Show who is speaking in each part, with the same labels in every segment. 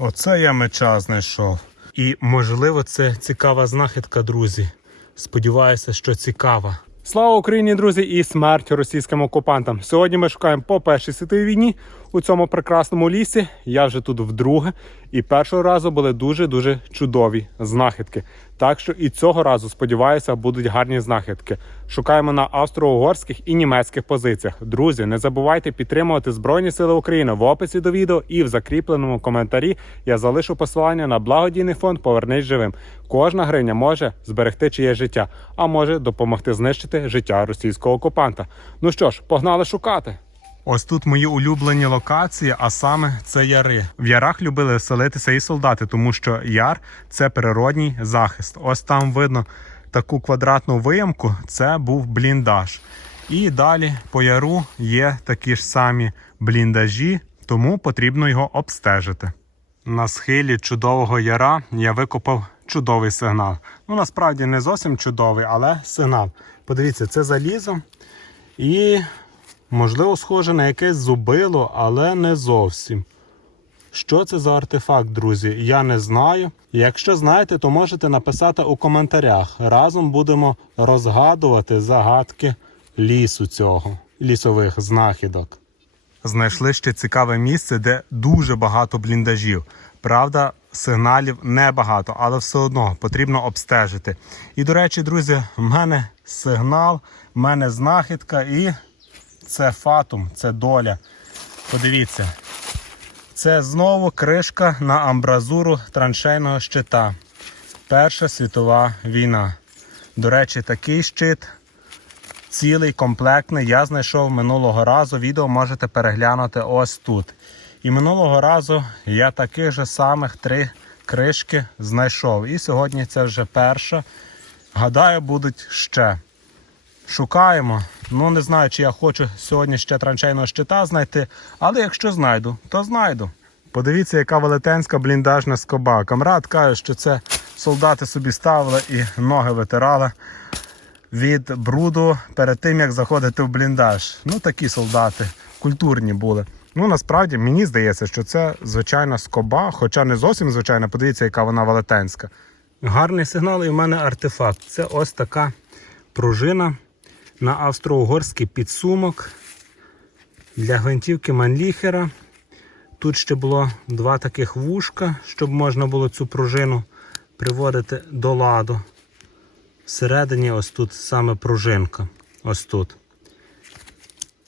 Speaker 1: Оце я меча знайшов. І можливо це цікава знахідка, друзі. Сподіваюся, що цікава. Слава Україні, друзі, і смерть російським окупантам. Сьогодні ми шукаємо по першій світовій війні у цьому прекрасному лісі. Я вже тут вдруге. І першого разу були дуже дуже чудові знахідки. Так що і цього разу сподіваюся, будуть гарні знахідки. Шукаємо на австро-угорських і німецьких позиціях. Друзі, не забувайте підтримувати Збройні Сили України в описі до відео і в закріпленому коментарі. Я залишу посилання на благодійний фонд Повернись живим. Кожна гривня може зберегти чиє життя, а може допомогти знищити життя російського окупанта. Ну що ж, погнали шукати. Ось тут мої улюблені локації, а саме це яри. В ярах любили селитися і солдати, тому що яр це природній захист. Ось там видно таку квадратну виямку. Це був бліндаж. І далі по яру є такі ж самі бліндажі, тому потрібно його обстежити. На схилі чудового яра я викопав чудовий сигнал. Ну насправді не зовсім чудовий, але сигнал. Подивіться, це залізо і Можливо, схоже на якесь зубило, але не зовсім. Що це за артефакт, друзі? Я не знаю. Якщо знаєте, то можете написати у коментарях. Разом будемо розгадувати загадки лісу цього, лісових знахідок. Знайшли ще цікаве місце, де дуже багато бліндажів. Правда, сигналів небагато, але все одно потрібно обстежити. І, до речі, друзі, в мене сигнал, в мене знахідка і це фатум, це доля. Подивіться. Це знову кришка на амбразуру траншейного щита. Перша світова війна. До речі, такий щит, цілий, комплектний, я знайшов минулого разу. Відео можете переглянути ось тут. І минулого разу я таких же самих три кришки знайшов. І сьогодні це вже перша. Гадаю, будуть ще. Шукаємо. Ну, не знаю, чи я хочу сьогодні ще траншейного щита знайти, але якщо знайду, то знайду. Подивіться, яка велетенська бліндажна скоба. Камрад каже, що це солдати собі ставили і ноги витирали від бруду перед тим, як заходити в бліндаж. Ну, такі солдати культурні були. Ну, насправді, мені здається, що це звичайна скоба, хоча не зовсім звичайна, подивіться, яка вона велетенська. Гарний сигнал і в мене артефакт. Це ось така пружина на австро-угорський підсумок для гвинтівки Манліхера. Тут ще було два таких вушка, щоб можна було цю пружину приводити до ладу. Всередині ось тут саме пружинка. Ось тут.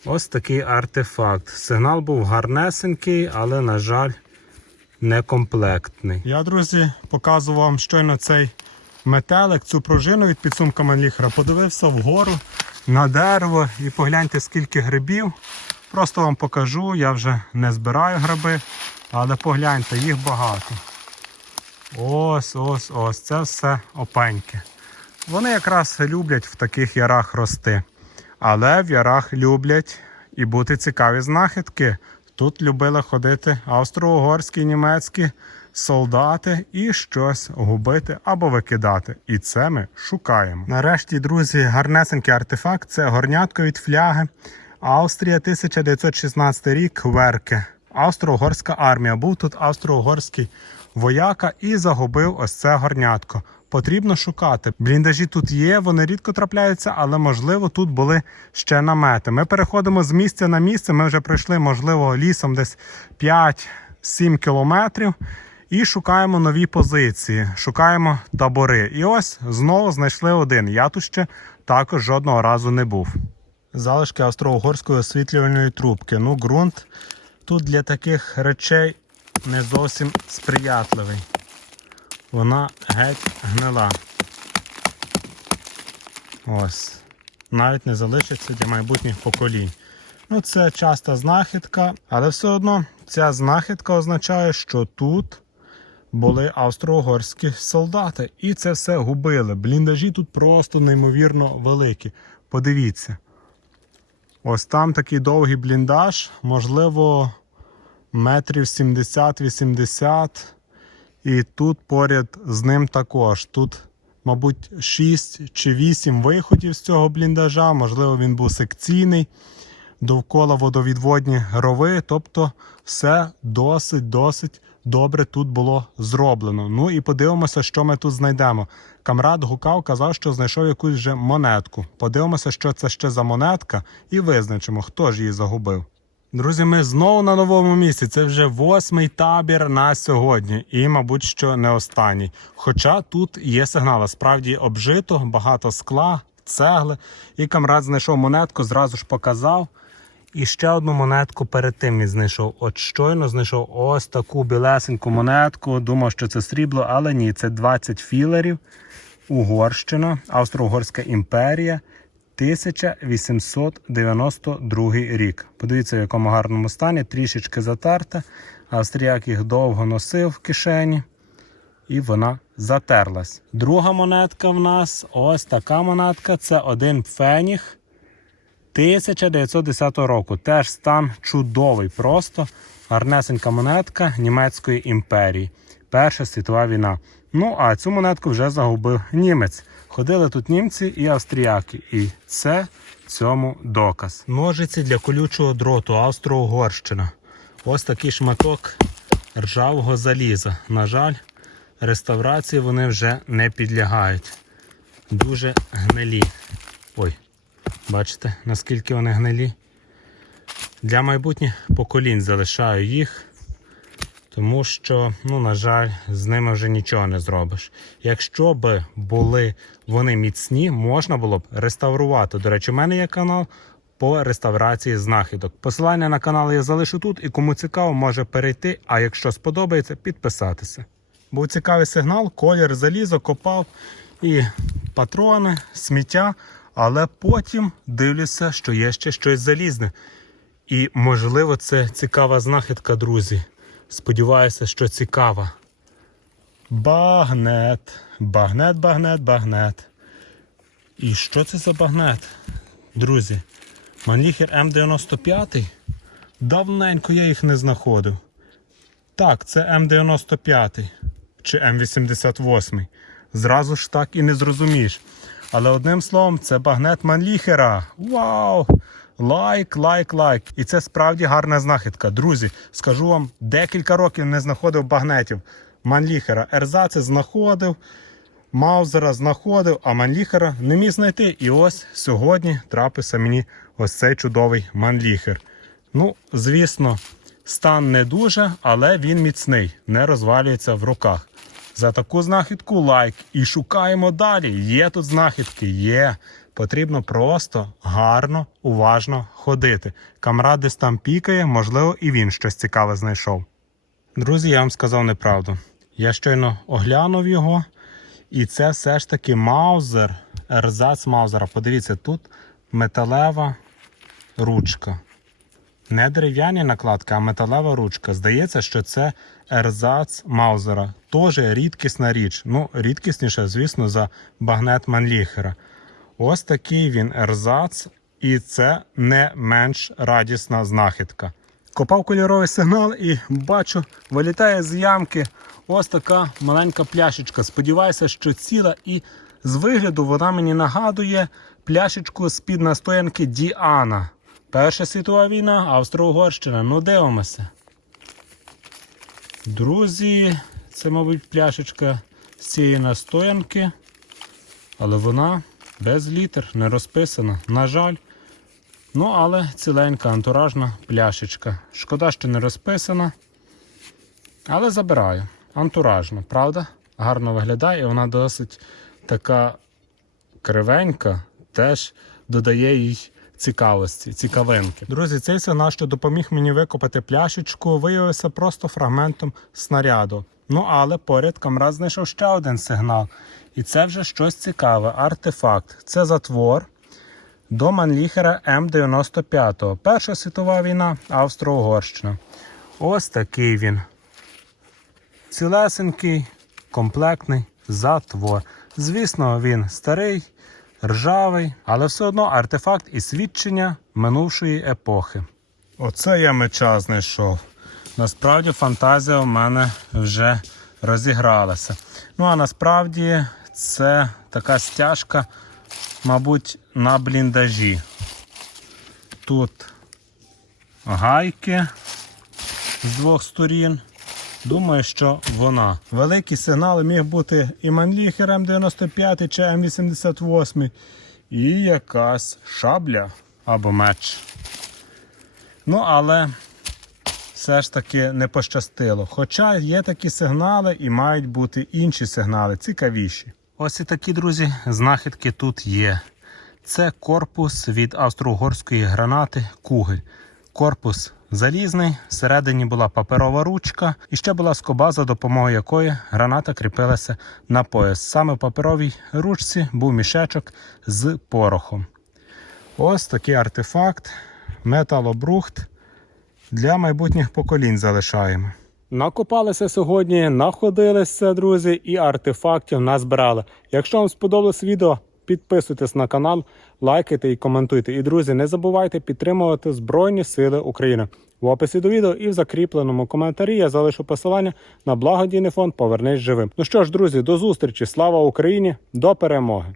Speaker 1: Ось такий артефакт. Сигнал був гарнесенький, але, на жаль, некомплектний. Я, друзі, показував вам щойно цей метелик, цю пружину від підсумка Манліхера. Подивився вгору на дерево і погляньте, скільки грибів. Просто вам покажу, я вже не збираю гриби, але погляньте, їх багато. Ось, ось, ось, це все опеньки. Вони якраз люблять в таких ярах рости. Але в ярах люблять і бути цікаві знахідки. Тут любили ходити австро-угорські, німецькі солдати і щось губити або викидати. І це ми шукаємо. Нарешті, друзі, гарнесенький артефакт це горнятко від фляги. Австрія, 1916 рік, Верке. Австро-угорська армія. Був тут австро-угорський вояка і загубив ось це горнятко. Потрібно шукати. Бліндажі тут є, вони рідко трапляються, але можливо тут були ще намети. Ми переходимо з місця на місце. Ми вже пройшли, можливо, лісом десь 5-7 кілометрів. І шукаємо нові позиції, шукаємо табори. І ось знову знайшли один. Я тут ще також жодного разу не був. Залишки австро-угорської освітлювальної трубки. Ну, ґрунт тут для таких речей не зовсім сприятливий. Вона геть гнила. Ось. Навіть не залишиться для майбутніх поколінь. Ну, це часта знахідка, але все одно ця знахідка означає, що тут були австро-угорські солдати. І це все губили. Бліндажі тут просто неймовірно великі. Подивіться. Ось там такий довгий бліндаж, можливо, метрів 70-80. І тут поряд з ним також. Тут, мабуть, 6 чи 8 виходів з цього бліндажа. Можливо, він був секційний. Довкола водовідводні рови. Тобто все досить-досить добре тут було зроблено. Ну і подивимося, що ми тут знайдемо. Камрад гукав, казав, що знайшов якусь вже монетку. Подивимося, що це ще за монетка, і визначимо, хто ж її загубив. Друзі, ми знову на новому місці. Це вже восьмий табір на сьогодні, і, мабуть, що не останній. Хоча тут є сигнали. Справді обжито, багато скла, цегли. І камрад знайшов монетку, зразу ж показав. І ще одну монетку перед тим він знайшов. От щойно знайшов ось таку білесеньку монетку. Думав, що це срібло, але ні, це 20 філерів. Угорщина, Австро-Угорська імперія. 1892 рік. Подивіться, в якому гарному стані, трішечки затерта. Австріяк їх довго носив в кишені, і вона затерлась. Друга монетка в нас ось така монетка. Це один феніг 1910 року. Теж стан чудовий, просто гарнесенька монетка Німецької імперії. Перша світова війна. Ну, а цю монетку вже загубив німець. Ходили тут німці і австріяки. І це цьому доказ. Ножиці для колючого дроту Австро-Угорщина. Ось такий шматок ржавого заліза. На жаль, реставрації вони вже не підлягають. Дуже гнилі. Ой, бачите, наскільки вони гнилі. Для майбутніх поколінь залишаю їх. Тому що, ну, на жаль, з ними вже нічого не зробиш. Якщо б були вони міцні, можна було б реставрувати. До речі, у мене є канал по реставрації знахідок. Посилання на канал я залишу тут, і кому цікаво, може перейти. А якщо сподобається, підписатися. Був цікавий сигнал, колір залізо, копав і патрони, сміття, але потім дивлюся, що є ще щось залізне. І можливо, це цікава знахідка, друзі. Сподіваюся, що цікава. Багнет. Багнет, багнет, багнет. І що це за багнет? Друзі, Манліхер М95. Давненько я їх не знаходив. Так, це М95 чи М88. Зразу ж так і не зрозумієш. Але одним словом, це багнет Манліхера. Вау! Лайк, лайк, лайк. І це справді гарна знахідка. Друзі, скажу вам, декілька років не знаходив багнетів. Манліхера Ерзаце знаходив, Маузера знаходив, а Манліхера не міг знайти. І ось сьогодні трапився мені ось цей чудовий Манліхер. Ну, звісно, стан не дуже, але він міцний, не розвалюється в руках. За таку знахідку лайк. І шукаємо далі. Є тут знахідки, є. Потрібно просто гарно, уважно ходити. Камрад десь там пікає, можливо, і він щось цікаве знайшов. Друзі, я вам сказав неправду. Я щойно оглянув його, і це все ж таки Маузер, ерзац Маузера. Подивіться, тут металева ручка. Не дерев'яні накладки, а металева ручка. Здається, що це ерзац Маузера. Теж рідкісна річ. Ну, рідкісніше, звісно, за багнет Манліхера. Ось такий він ерзац, і це не менш радісна знахідка. Копав кольоровий сигнал і бачу, вилітає з ямки ось така маленька пляшечка. Сподіваюся, що ціла, і з вигляду вона мені нагадує пляшечку з-під настоянки Діана. Перша світова війна, Австро-Угорщина. Ну, дивимося. Друзі, це, мабуть, пляшечка з цієї настоянки, але вона без літер, не розписана. На жаль. Ну, але ціленька антуражна пляшечка. Шкода, що не розписана. Але забираю. Антуражно, правда? Гарно виглядає, вона досить така кривенька, теж додає їй цікавості, цікавинки. Друзі, цей сигнал, що допоміг мені викопати пляшечку, виявився просто фрагментом снаряду. Ну, але поряд камрад знайшов ще один сигнал. І це вже щось цікаве. Артефакт. Це затвор до Манліхера М95. Перша світова війна, Австро-Угорщина. Ось такий він. Цілесенький, комплектний затвор. Звісно, він старий, ржавий, але все одно артефакт і свідчення минувшої епохи. Оце я меча знайшов. Насправді фантазія у мене вже розігралася. Ну а насправді це така стяжка, мабуть, на бліндажі. Тут гайки з двох сторін. Думаю, що вона. Великий сигнал міг бути і Манліхер М95 чи М88, і якась шабля або меч. Ну, але все ж таки не пощастило. Хоча є такі сигнали і мають бути інші сигнали, цікавіші. Ось і такі, друзі, знахідки тут є. Це корпус від австро-угорської гранати Кугель. Корпус залізний, всередині була паперова ручка і ще була скоба, за допомогою якої граната кріпилася на пояс. Саме в паперовій ручці був мішечок з порохом. Ось такий артефакт, металобрухт для майбутніх поколінь залишаємо. Накопалися сьогодні, находилися, друзі, і артефактів назбирали. Якщо вам сподобалось відео, підписуйтесь на канал, лайкайте і коментуйте. І, друзі, не забувайте підтримувати Збройні Сили України. В описі до відео і в закріпленому коментарі я залишу посилання на благодійний фонд Повернись живим. Ну що ж, друзі, до зустрічі! Слава Україні! До перемоги!